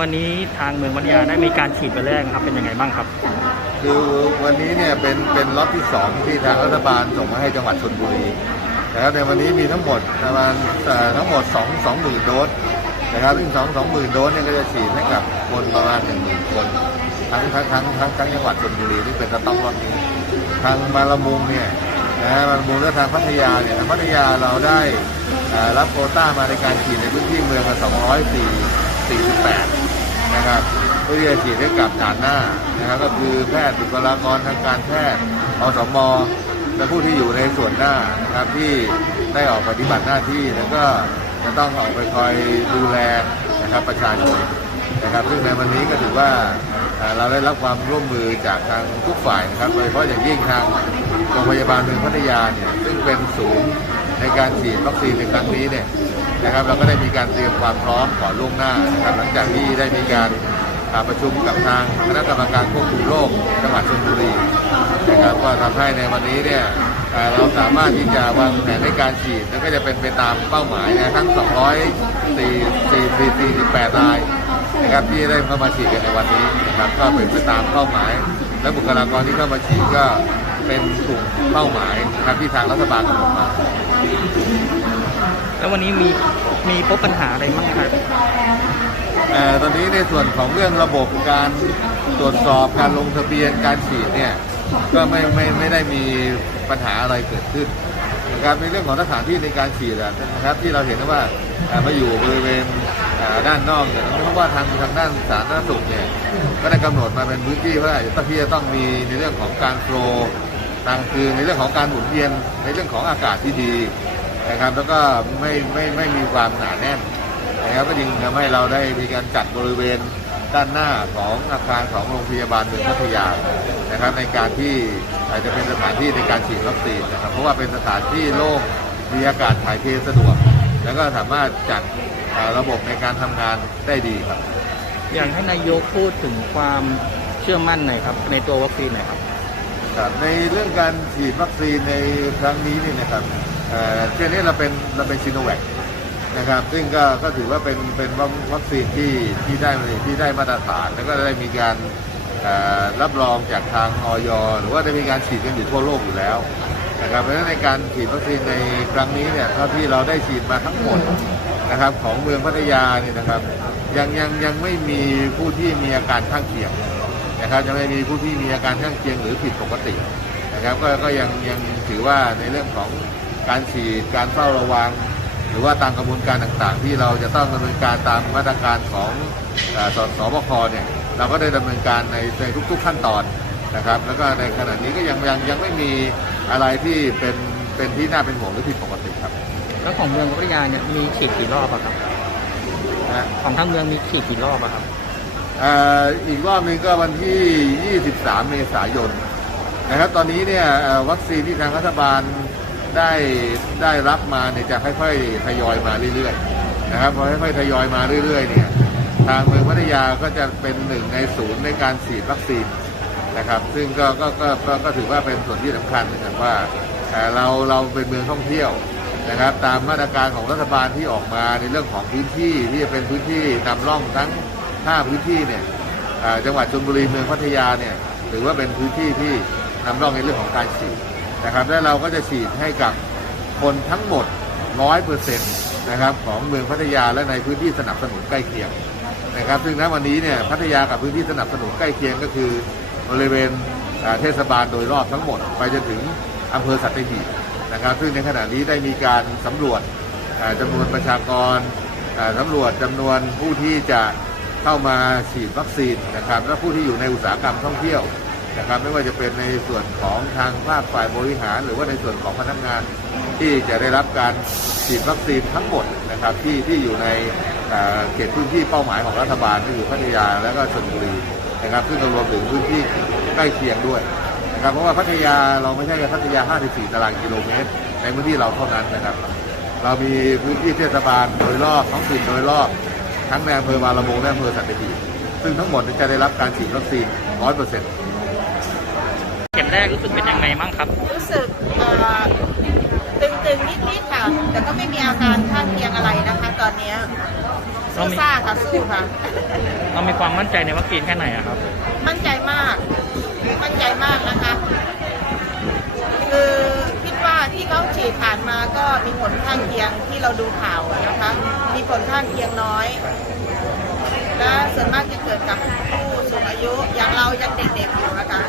วันนี้ทางเมืองพัทยาได้มีการฉีดไปแรกครับเป็นยังไงบ้างครับ คือวันนี้เนี่ยเป็นเป็นล็อตที่สองที่ทางรัฐบาลส่งมาให้จังหวัดชลบุรีนะครับในวันนี้มีทั้งหมดประมาณเอ่ทั้งหมด2 2หมื่นโดสนะครับซึ่งสองสองหมื่นโดสเนี่ยก็จะฉีดให้กับคนประมาณ1 0,000คนทั้งทั้งทั้งทั้งทั้งจังหวัดชลบุรีที่เป็นสต็อกล็อตนี้ทางบาละมุงเนี่ยนะฮะบางละมุงและทางพัทยาเนี่ยพัทยาเราได้อ่อรับโควต้ามาในการฉีดในพื้นที่เมืองมา248 นะครับเพื่อที่จะฉีดให้กับฐานหน้านะครับก็คือแพทย์บุคลากรทางการแพทย์อสมและผู้ที่อยู่ในส่วนหน้านะครับที่ได้ออกปฏิบัติหน้าที่แล้วก็จะต้องออกไปคอยดูแลนะครับประชาชนนะครับซึ่งในวันนี้ก็ถือว่าเอ่อเราได้รับความร่วมมือจากทางทุกฝ่ายนะครับโดยเฉพาะอย่างยิ่งทางโรงพยาบาลเมืองพัทยาเนี่ยซึ่งเป็นศูนย์ในการฉีดวัคซีนในครั้งนี้เนี่ย นะครับเราก็ได้มีการเตรียมความพร้อมก่อนล่วงหน้านะครับหลังจากที่ได้มีการาประชุมกับทางคณะกรรมการควบคุมโรคจังหวัดชลบุรีนะครับก็ทำให้ในวันนี้เนี่ยเราสามารถที่จะวางแผนในการฉีดแล้วก็จะเป็นไปตามเป้าหมายนะทั้ง 248รายนะครับที่ได้เข้ามาฉีดกันในวันนี้นะครับก็เป็นไปตามเป้าหมาย และบุคลากรที่เข้ามาฉีดก็เป็นกลุ่มเป้าหมายนะครับที่ทางรัฐบาลกำหนดมา แล้ววันนี้มีมีพบปัญหาอะไรบ้างครับตอนนี้ในส่วนของเรื่องระบบการตรวจสอบการลงทะเบียนการฉีดเนี่ยก็ไม่ไม่ไม่ได้มีปัญหาอะไรเกิดขึ้นนะครับในเรื่องของสถานที่ในการฉีดนะครับที่เราเห็นว่ามาอยู่บริเวณด้านนอกเนี่ยเพราะว่าทางทางด้านสาธารณสุขเนี่ยก็ได้กำหนดมาเป็นพื้นที่ว่าจะที่จะต้องมีในเรื่องของการโฟลว์ทางคือในเรื่องของการหมุนเวียนในเรื่องของอากาศที่ดี นะครับ แล้วก็ไม่ไม่ไม่มีความหนาแน่นนะครับก็จึงทำให้เราได้มีการจัดบริเวณด้านหน้าของอาคารของโรงพยาบาลเมืองพัทยานะครับ ในการที่อาจจะเป็นสถานที่ในการฉีดวัคซีนนะครับ เพราะว่าเป็นสถานที่โล่งมีอากาศถ่ายเทสะดวก แล้วก็สามารถจัดอ่าระบบในการทำงานได้ดีครับ อยากให้นายกพูดถึงความเชื่อมั่นหน่อยครับ ในตัววัคซีนหน่อยครับครับในเรื่องการฉีดวัคซีนในครั้งนี้เนี่ยนะครับ เออเช่นนี้เราเป็นเราเป็นซีโนแวคนะครับ ซึ่งก็ก็ถือว่าเป็นเป็นวัคซีนที่ที่ได้ที่ได้มาตรฐาน แล้วก็ได้มีการรับรองจากทางออยหรือว่าได้มีการฉีดกันอยู่ทั่วโลกอยู่แล้วนะครับเพราะฉะนั้นในการฉีดวัคซีนในครั้งนี้เนี่ยเท่าที่เราได้ฉีดมาทั้งหมดนะครับของเมืองพัทยาเนี่ยนะครับ ยังยังยังไม่มีผู้ที่มีอาการข้างเคียงนะครับยังไม่มีผู้ที่มีอาการข้างเคียงหรือผิดปกตินะครับก็ก็ยังยังถือว่าในเรื่องของ การฉีดการเฝ้าระวัง หรือว่าตามกระบวนการต่างๆ ที่เราจะต้องดำเนินการตามมาตรการของเอ่อสสบคเนี่ยเราก็ได้ดำเนินการในในทุก ๆ ขั้นตอนนะครับ แล้วก็ในขณะนี้ก็ยังยังยังไม่มีอะไรที่เป็นเป็นที่น่าเป็นห่วงหรือผิดปกติครับ แล้วของเมืองพัทยาเนี่ยมีฉีดกี่รอบอะครับนะของทั้งเมืองมีฉีดกี่รอบอะครับเอ่ออีกรอบหนึงก็วันที่ 23 เมษายนนะครับ ตอนนี้เนี่ยเอ่อวัคซีนที่ทางรัฐบาล ได้ได้รับมาเนี่ยจะค่อยๆทยอยมาเรื่อยๆนะครับพอค่อยๆทยอยมาเรื่อยๆเนี่ยทางเมืองพัทยาก็จะเป็นหนึ่งในศูนย์ในการฉีดวัคซีนนะครับ ซึ่งก็ก็ก็ก็ถือว่าเป็นส่วนที่สำคัญนะครับว่าเราเราเป็นเมืองท่องเที่ยวนะครับ ตามมาตรการของรัฐบาลที่ออกมาในเรื่องของพื้นที่ที่จะเป็นพื้นที่นำร่องทั้ง 5 พื้นที่เนี่ยจังหวัดชลบุรีเมืองพัทยาเนี่ยถือว่าเป็นพื้นที่ที่นำร่องในเรื่องของการฉีด นะครับและเราก็จะฉีดให้กับคนทั้งหมด 100%นะครับของเมืองพัทยาและในพื้นที่สนับสนุนใกล้เคียงนะครับซึ่งณวันนี้เนี่ยพัทยากับพื้นที่สนับสนุนใกล้เคียงก็คือบริเวณเทศบาลโดยรอบทั้งหมด ไปจนถึงอำเภอสัตหีบนะครับ ซึ่งในขณะนี้ได้มีการสำรวจจำนวนประชากรสำรวจจำนวนผู้ที่จะเข้ามาฉีดวัคซีนนะครับและผู้ที่อยู่ในอุตสาหกรรมท่องเที่ยว นะครับไม่ว่าจะเป็นในส่วนของทางภาคฝ่ายบริหาร หรือว่าในส่วนของพนักงานที่จะได้รับการฉีดวัคซีนทั้งหมดนะครับที่ที่อยู่ในเขตพื้นที่เป้าหมายของรัฐบาลก็คือพัทยาและก็ชลบุรีนะครับซึ่งรวมถึงพื้นที่ใกล้เคียงด้วยนะครับเพราะว่าพัทยาเราไม่ใช่แค่พัทยา 54 ตารางกิโลเมตร ในพื้นที่เราเท่านั้นนะครับ เรามีพื้นที่เทศบาลโดยรอบท้องถิ่นโดยรอบทั้งในอำเภอบางละมุงและอำเภอสัตหีบซึ่งทั้งหมดจะได้รับการฉีดวัคซีน 100%เข็ม แรกรู้สึกเป็นยังไงบ้างครับ รู้สึกเอ่อตึงๆนิดๆค่ะ แต่ก็ไม่มีอาการข้างเคียงอะไรนะคะ ตอนเนี้ยเราสู้มีซ่าค่ะสู้ค่ะเรามีความมั่นใจในวัคซีนแค่ไหนอะครับ มั่นใจมาก มั่นใจมากนะคะ คือคิดว่าที่เขาฉีดผ่านมาก็มีผลข้างเคียงที่เราดูข่าวอะนะคะ มีผลข้างเคียงน้อย และส่วนมากจะเกิดกับผู้สูงอายุ อย่างเรายังเด็กๆอยู่นะคะ